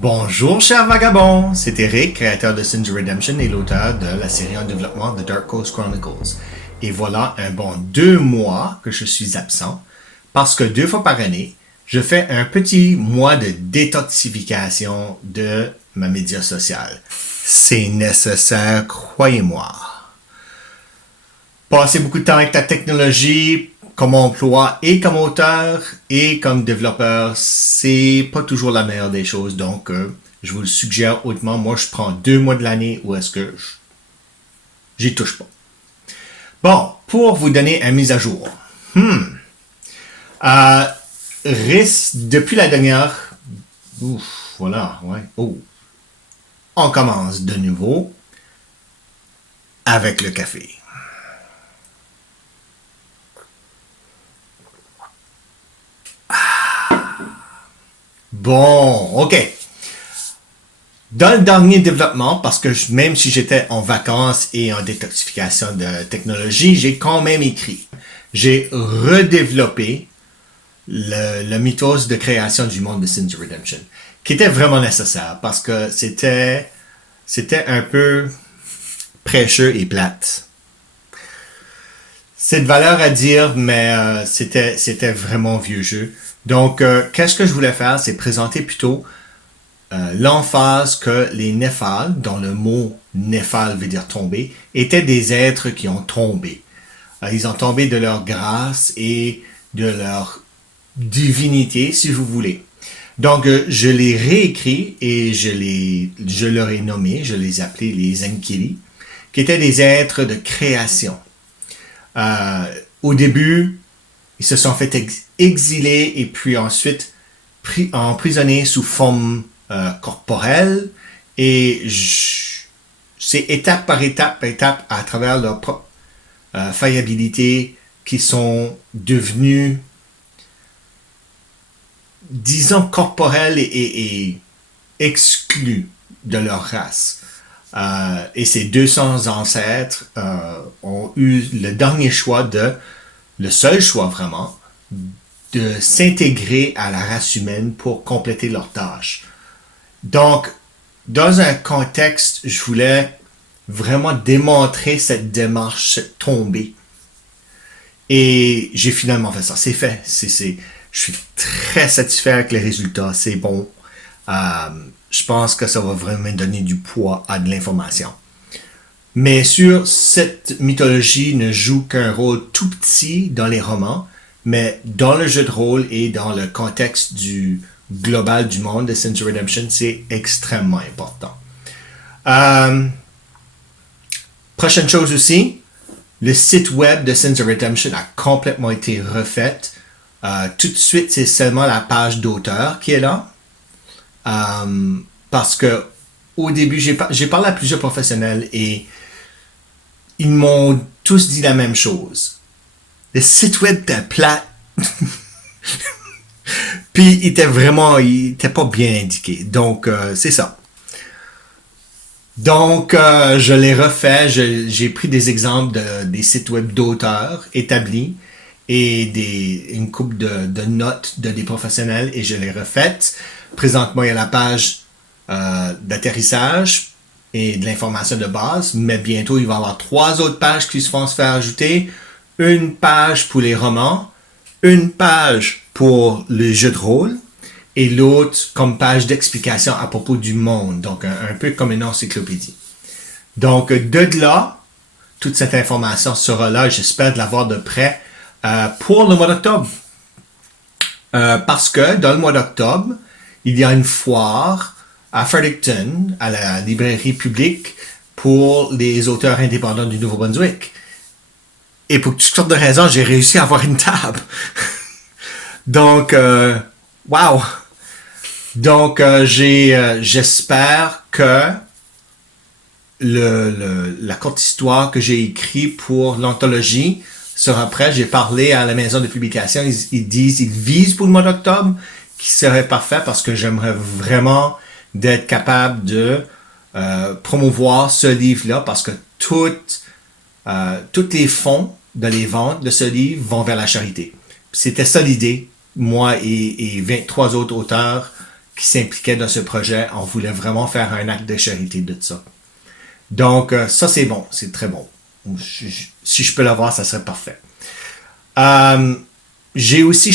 Bonjour chers vagabonds, c'est Eric, créateur de Sins of Redemption et l'auteur de la série en développement The Dark Coast Chronicles. Et voilà un bon 2 mois que je suis absent, parce que 2 fois par année, je fais un petit mois de détoxification de ma média sociale. C'est nécessaire, croyez-moi. Passer beaucoup de temps avec la technologie, comme emploi et comme auteur et comme développeur, c'est pas toujours la meilleure des choses. Donc, je vous le suggère hautement. Moi, je prends 2 mois de l'année où est-ce que j'y touche pas. Bon, pour vous donner une mise à jour. Depuis la dernière... voilà, ouais. On commence de nouveau avec le café. Bon, ok. Dans le dernier développement, parce que même si j'étais en vacances et en détoxification de technologie, j'ai quand même écrit. J'ai redéveloppé le mythos de création du monde de Sins of Redemption, qui était vraiment nécessaire parce que c'était un peu prêcheux et plate. C'est de valeur à dire, mais c'était vraiment vieux jeu. Donc, qu'est-ce que je voulais faire, c'est présenter plutôt l'emphase que les Néphals, dont le mot Néphal veut dire tomber, étaient des êtres qui ont tombé. Ils ont tombé de leur grâce et de leur divinité, si vous voulez. Donc, je les réécris et je leur ai nommé, je les appelais les Enkili, qui étaient des êtres de création. Au début, ils se sont fait exiler et puis ensuite emprisonnés sous forme corporelle. Et c'est étape par étape à travers leur propre faillibilité qui sont devenus, disons, corporels et exclus de leur race. Et ces 200 ancêtres ont eu le dernier choix le seul choix vraiment, de s'intégrer à la race humaine pour compléter leur tâche. Donc, dans un contexte, je voulais vraiment démontrer cette démarche, cette tombée. Et j'ai finalement fait ça. C'est fait. Je suis très satisfait avec les résultats. C'est bon. Je pense que ça va vraiment donner du poids à de l'information. Mais cette mythologie ne joue qu'un rôle tout petit dans les romans, mais dans le jeu de rôle et dans le contexte du global du monde de Sins of Redemption, c'est extrêmement important. Prochaine chose aussi, le site web de Sins of Redemption a complètement été refait. Tout de suite, c'est seulement la page d'auteur qui est là. Parce que au début, j'ai parlé à plusieurs professionnels et ils m'ont tous dit la même chose. Le site web était plat. Puis il était pas bien indiqué. Donc, c'est ça. Donc, je l'ai refait. J'ai pris des exemples des sites web d'auteurs établis et une couple de notes des professionnels et je l'ai refaite. Présentement, il y a la page d'atterrissage et de l'information de base, mais bientôt, il va y avoir 3 autres pages qui vont se faire ajouter. Une page pour les romans, une page pour les jeux de rôle, et l'autre comme page d'explication à propos du monde, donc un peu comme une encyclopédie. Donc, de là, toute cette information sera là, j'espère de l'avoir de près pour le mois d'octobre. Parce que dans le mois d'octobre, il y a une foire à Fredericton, à la librairie publique, pour les auteurs indépendants du Nouveau-Brunswick. Et pour toutes sortes de raisons, j'ai réussi à avoir une table. Donc, wow! Donc, j'espère que la courte histoire que j'ai écrite pour l'anthologie sera prête. J'ai parlé à la maison de publication. Ils visent pour le mois d'octobre, qui serait parfait parce que j'aimerais vraiment d'être capable de promouvoir ce livre-là parce que tous les fonds de les ventes de ce livre vont vers la charité. C'était ça l'idée, moi et 23 autres auteurs qui s'impliquaient dans ce projet. On voulait vraiment faire un acte de charité de ça. Donc, ça, c'est bon. C'est très bon. Si je peux l'avoir, ça serait parfait. J'ai aussi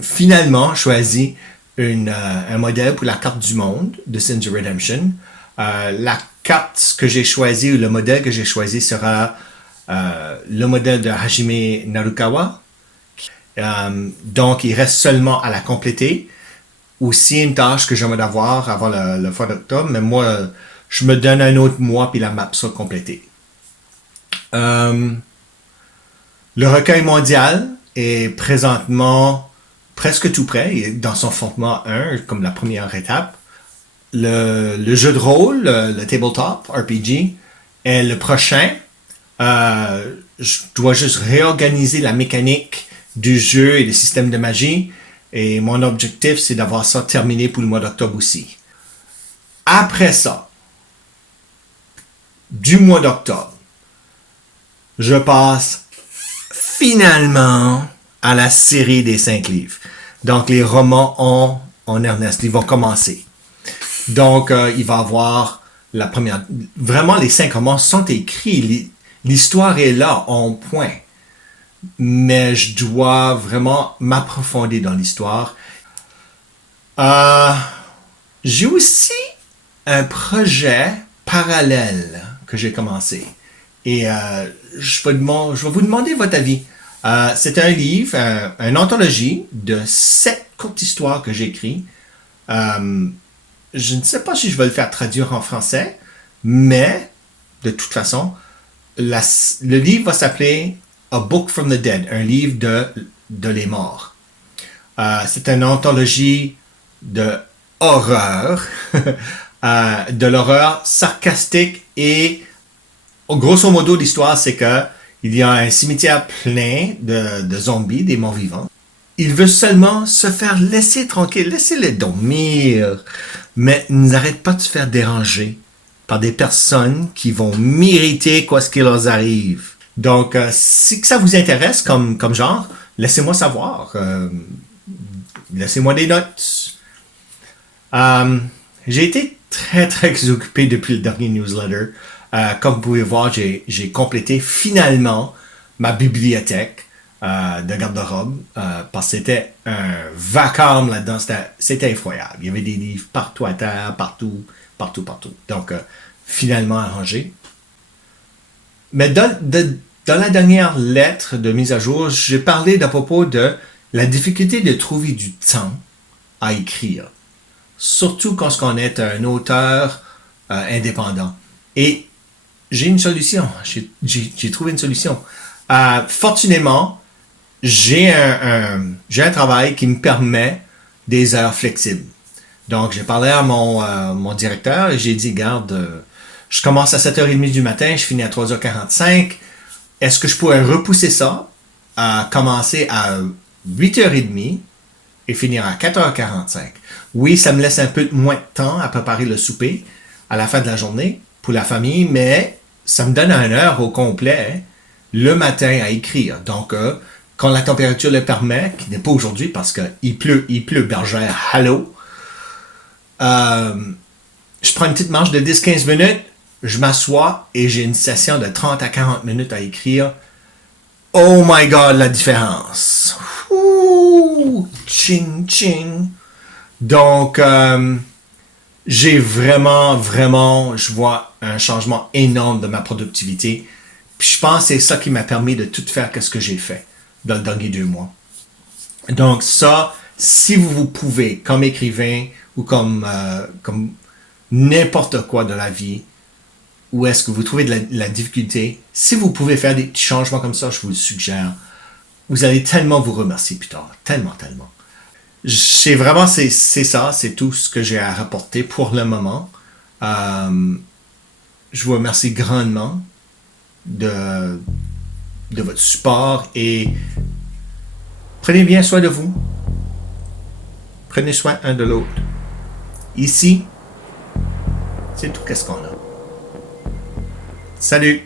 finalement choisi un modèle pour la carte du monde de Sins of Redemption. La carte que j'ai choisie, ou le modèle que j'ai choisi sera le modèle de Hajime Narukawa. Donc, il reste seulement à la compléter. Aussi, une tâche que j'aimerais avoir avant le fin d'octobre, mais moi, je me donne un autre mois puis la map sera complétée. Le recueil mondial est présentement presque tout prêt, il est dans son format 1, comme la première étape. Le jeu de rôle, le tabletop RPG, est le prochain. Je dois juste réorganiser la mécanique du jeu et le système de magie. Et mon objectif, c'est d'avoir ça terminé pour le mois d'octobre aussi. Après ça, du mois d'octobre, je passe finalement à la série des 5 livres. Donc, les romans en Ernest, ils vont commencer. Donc, il va y avoir la première... Vraiment, les 5 romans sont écrits. L'histoire est là, en point. Mais je dois vraiment m'approfondir dans l'histoire. J'ai aussi un projet parallèle que j'ai commencé. Et je vais vous demander votre avis. C'est un livre, une anthologie de 7 courtes histoires que j'ai écrites. Je ne sais pas si je vais le faire traduire en français, mais de toute façon, le livre va s'appeler A Book from the Dead, un livre de les morts. C'est une anthologie de horreur, de l'horreur sarcastique et grosso modo l'histoire c'est que il y a un cimetière plein de zombies, des morts vivants. Il veut seulement se faire laisser tranquille, laissez-les dormir, mais n'arrête pas de se faire déranger par des personnes qui vont mériter quoi ce qui leur arrive. Donc, si ça vous intéresse comme genre, laissez-moi savoir. Laissez-moi des notes. J'ai été très, très occupé depuis le dernier newsletter. Comme vous pouvez voir, j'ai complété finalement ma bibliothèque de garde-robe parce que c'était un vacarme là-dedans. C'était effroyable. Il y avait des livres partout à terre, partout. Donc, finalement arrangé. Mais dans la dernière lettre de mise à jour, j'ai parlé à propos de la difficulté de trouver du temps à écrire. Surtout quand on est un auteur indépendant. Et j'ai une solution. J'ai trouvé une solution. Fortunément, j'ai un travail qui me permet des heures flexibles. Donc, j'ai parlé à mon directeur et j'ai dit, garde, je commence à 7h30 du matin, je finis à 3h45. Est-ce que je pourrais repousser ça à commencer à 8h30 et finir à 4h45? Oui, ça me laisse un peu moins de temps à préparer le souper à la fin de la journée pour la famille, mais ça me donne 1 heure au complet le matin à écrire. Donc, quand la température le permet, qui n'est pas aujourd'hui parce qu'il pleut bergère, allô, je prends une petite marche de 10-15 minutes, je m'assois et j'ai une session de 30 à 40 minutes à écrire. Oh my God, la différence. Ouh, ching, ching. Donc, j'ai vraiment, je vois un changement énorme de ma productivité. Puis je pense que c'est ça qui m'a permis de tout faire ce que j'ai fait dans le dernier 2 mois. Donc ça, si vous pouvez, comme écrivain ou comme n'importe quoi de la vie, où est-ce que vous trouvez de la difficulté, si vous pouvez faire des petits changements comme ça, je vous le suggère. Vous allez tellement vous remercier plus tard. Tellement. C'est vraiment, c'est ça, c'est tout ce que j'ai à rapporter pour le moment. Je vous remercie grandement de votre support et prenez bien soin de vous. Prenez soin un de l'autre. Ici, c'est tout ce qu'on a. Salut!